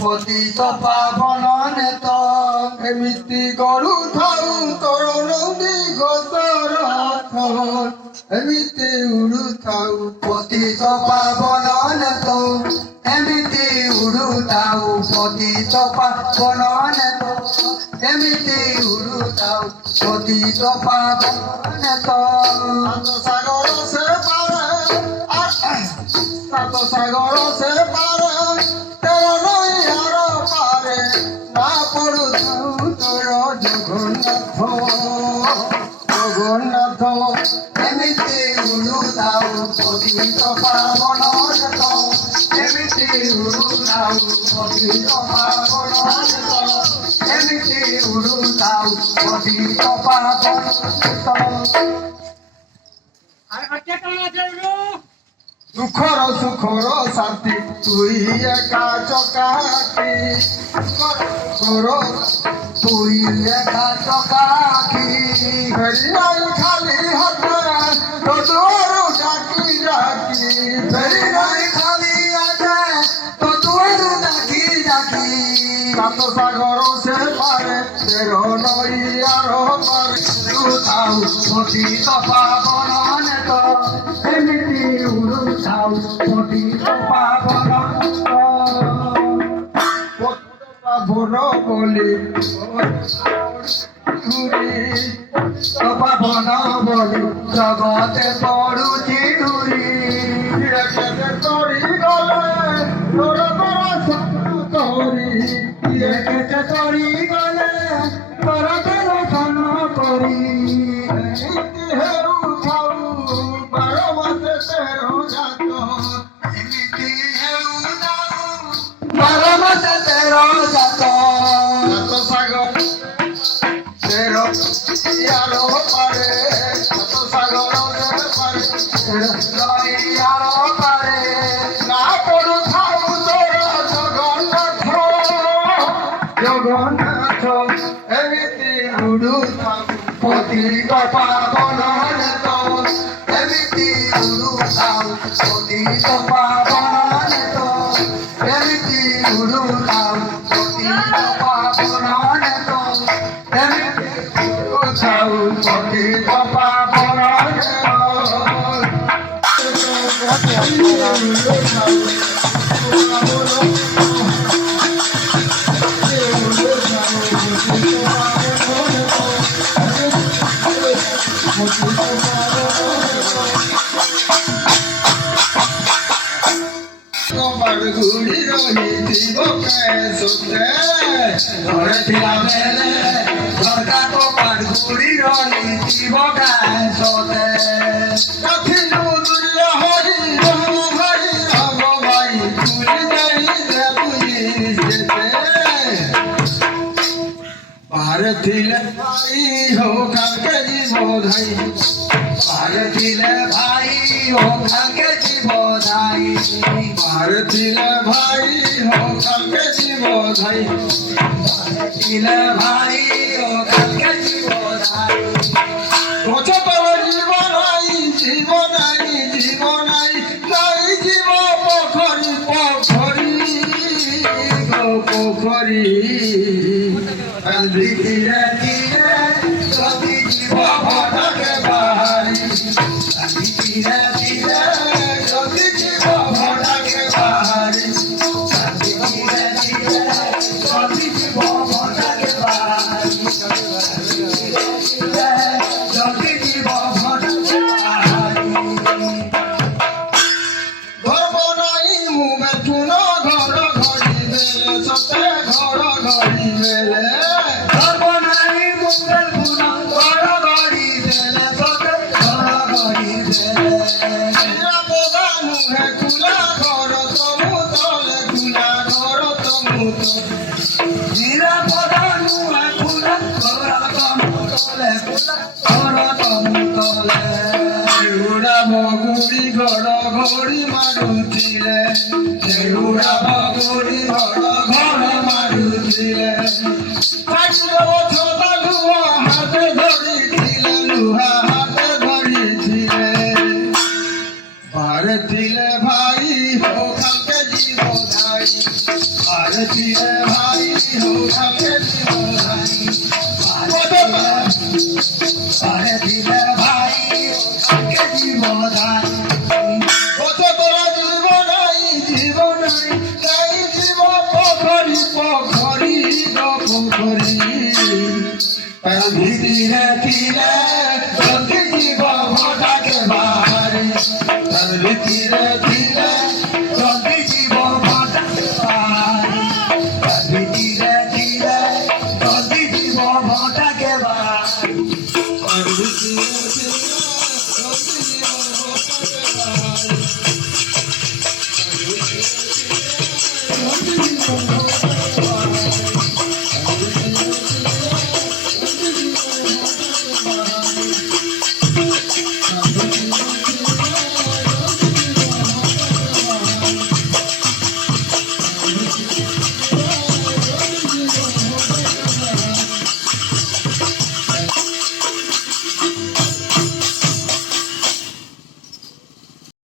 পতিত পাবন নেত এমিতি গরু থাউ তোর নদী গোসর এমিতি উড়ু থাউ পতিত পাবন নেত এমিতি উড়ু থাউ পতিত পাবন নেত এমিতি উড়ু থাউ পতিত পাবন নেত সাগর সে পারে সাত সাগর সে পারে জগন্নাথ এমিতি উড়ু থাউ পতিত পাবন নেত এমিতি উড়ু থাউ পতিত পাবন নেত এমিতি উড়ু থাউ পতিত পাবন দুঃখর সুখর শান্তি তুই একা চকাকি তুই একা চকাকি ফেরি নাই খালি হাতে তোর ডাকি ডাকি ফেরি নাই খালি হাতে তোর ডাকি ডাকি সাত সাগর সে পারে তেরো নই আরো পারে থাউ পতিত পাবন নেত এমিতি উড়ু থাউ পতিত পাবন পাবন বলি পাবন বলি জগতে পড়ুছি ধুরি তরি গলে তোর তরি কেতে তরি গলে তোর দর্শন করি হেরু থাউ বারো মাসে তেরো জাত এমিতি হেরু থাউ বারো মাসে তেরো জাত সাত সাগর তেরো আরো পারে সাত সাগর পারে নই আরো পারে না পড়ু থাউ তোর জগন্নাথ জগন্নাথ এমিতি উড়ু থাউ পতিত পাবন নেত এমিতি উড়ু থাউ পতিত পাবন নেত এমিতি উড়ু থাউ পতিত পাবন নেত এমিতি উড়ু থাউ পতিত পাবন ঘুরি রহিব কেসে ঘরে ଥିଲା বেলে ঝরকা কপাট ঘুরি রহিব কেসে কাঠিলু দুর্য হরি রম ভাই হব ভাই ভুলি যাই যে বুঝি যেতে বাহারে ଥିଲେ ভাই হো কাকে জীব ধাই বাহারে ଥିଲେ ভাই হো কাকে জীব ধাই বাহারে ଥିଲେ ভাই হো কাকে জীব ধাই বাহারে ଥିଲେ ভাই হো কাকে জীব ধাই গছ তলে জীব নাই জীব নাই জীব নাই নাই জীব পোখরি পোখরি গো পোখরি ধীরে ধীরে যদি জীব ভটকে বাহারি ধীরে ধীরে যদি জীব ভটকে বাহারি ধীরে ধীরে যদি জীব ভটকে বাহারি যদি জীব ভটকে বাহারি ধর্ম নাই মুমে চুন ঘর ঘড়ি বেলে সতে ঘর ঘড়ি বেলে ধর্ম নাই মুমে চুন ঘর ঘড়ি বেলে সতে ঘর ঘড়ি বেলে নিরাপদা মুহে কুলা ঘর তমু তলে কুলা ঘর তমু নিরাপদা মুহে কুলা ঘর তমু তলে কুলা ঘর তমু তলে উড়া বগুড়ি ঘর ঘড়ি মারুছিলে উড়া বগুড়ি ঘর ঘর মারুছিলে হাতে ধরিছিলে লুহা হাতে ধরিছিলে বারে ଥିଲେ ভাই হো কাকে জীব ধাই আরে দিলে ভাই হো ভাঙে দিব ভাই আরে দিলে ভাই ভাঙে দিব ভাই কত তোরা জীবনাই তাই জীব পোখরি পোখরি পোখরি ধীরে ধীরে জলদি জীব ভটাকে বাহারি ধীরে ধীরে জলদি জীব ভটাকে বাহারি ধীরে ধীরে জলদি জীব ভটাকে বাহারি Thank you.